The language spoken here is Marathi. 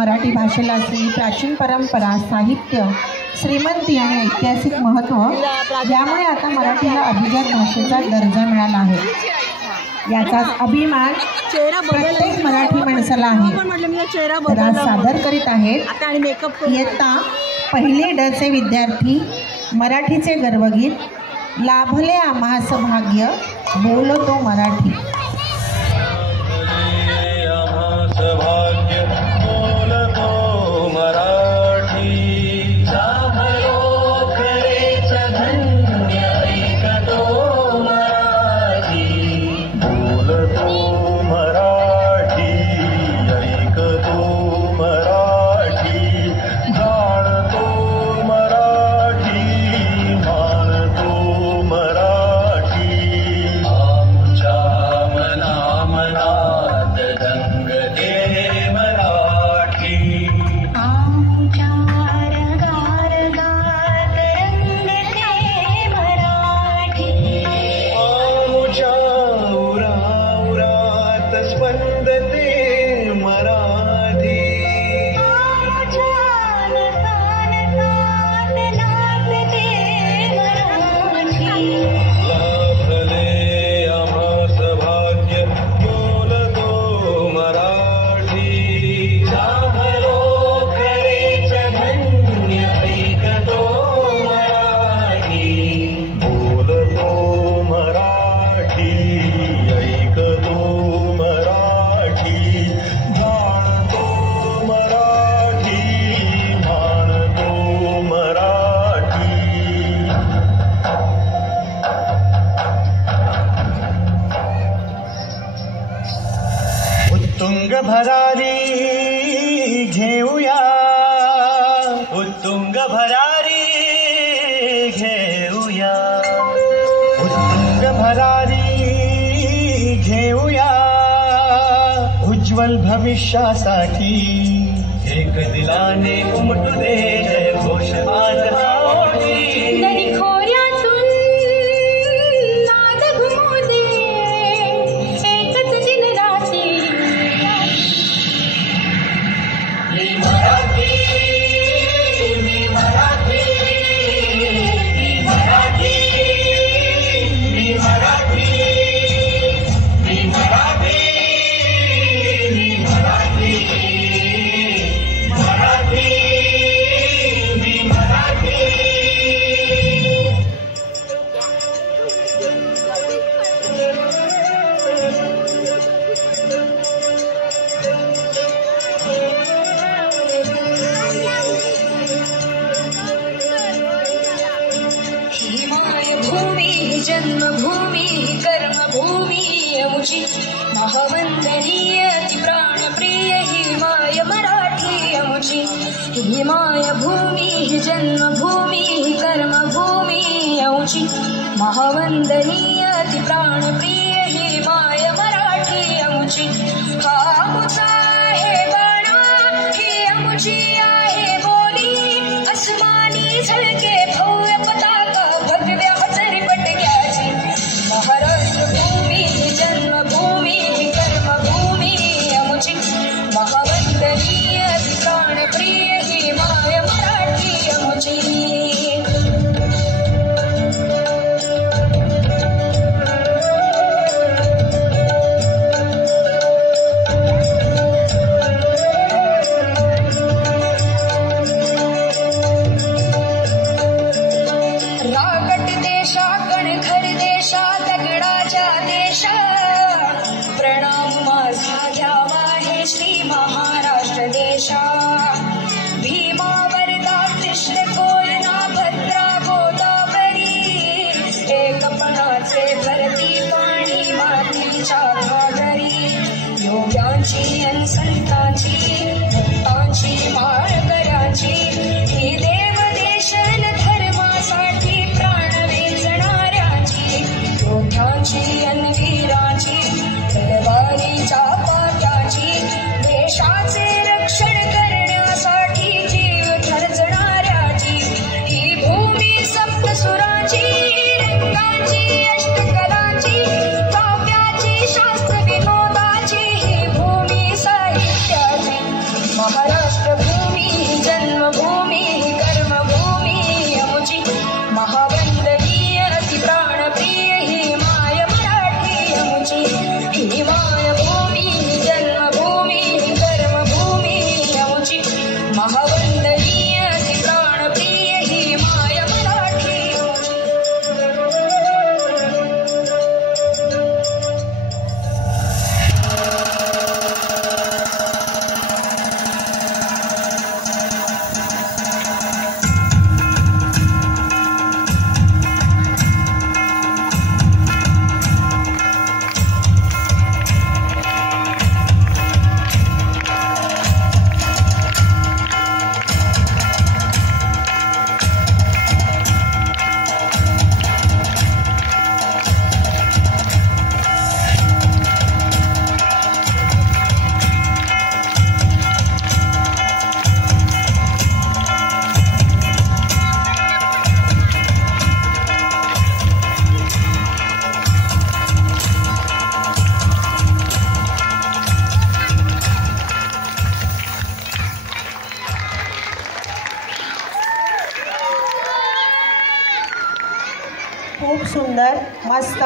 मराठी भाषेला असलेली प्राचीन परंपरा, साहित्य, श्रीमंती आणि ऐतिहासिक महत्त्व यामुळे आता मराठीला अभिजात भाषेचा दर्जा मिळाला आहे। याचाच अभिमान प्रत्येक मराठी माणसाला आहे। तर आज सादर करीत आहेत इयत्ता पहिली ड चे विद्यार्थी मराठीचे गर्वगीत लाभले आम्हास भाग्य बोलतो मराठी। उत्तुंग भरारी घेऊया, उत्तुंग भरारी घेऊया, उत्तुंग भरारी घेऊया, उज्ज्वल भविष्यासाठी एक दिलाने उमटू दे जय घोष आज होती। जन्मभूमी कर्मभूमी अमुची महावंदनीय प्राणप्रिय ही माय मराठी अमुची। ही माय भूमी जन्मभूमी कर्मभूमी अमुची महावंदनीय प्राणप्रिय ही माय मराठी अमुची। हा अमुचा आहे बाणा ही अमुची आहे बोली, अस्मानी झळके भव्य पताका भगव्या महाराष्ट्र भूमी जन्मभूमी कर्मभूमी अमुची महावंदनीय प्राणप्रिय ही माय मराठी अमुची। रागट देशा कणखर देशा दगडाच्या देशा प्रणाम माझा घ्यावा हे श्री महाराष्ट्र देशा। भीमा वरदा कृष्ण कोयना भद्रा गोदावरी एकपणाचे भरती पाणी मातीच्या घागरी। योग्यांची अन संतांची भक्तांची माळकऱ्यांची ही देवदेशन धर्मासाठी प्राण वेचणाऱ्यांची योद्ध्यांची अन वीरांची तलवारीच्या पाट्याची देशाचे रक्षण कर महाराष्ट्रभूमी जन्मभूमी कर्मभूमी अमुची महावंदनीय अति प्राणप्रिय ही माय मराठी अमुची ही मायभूमी जन्मभूमी कर्मभूमी अमुची महावंदनीय अति प्राणप्रिय ही माय मराठी अमुची। खूप सुंदर मस्त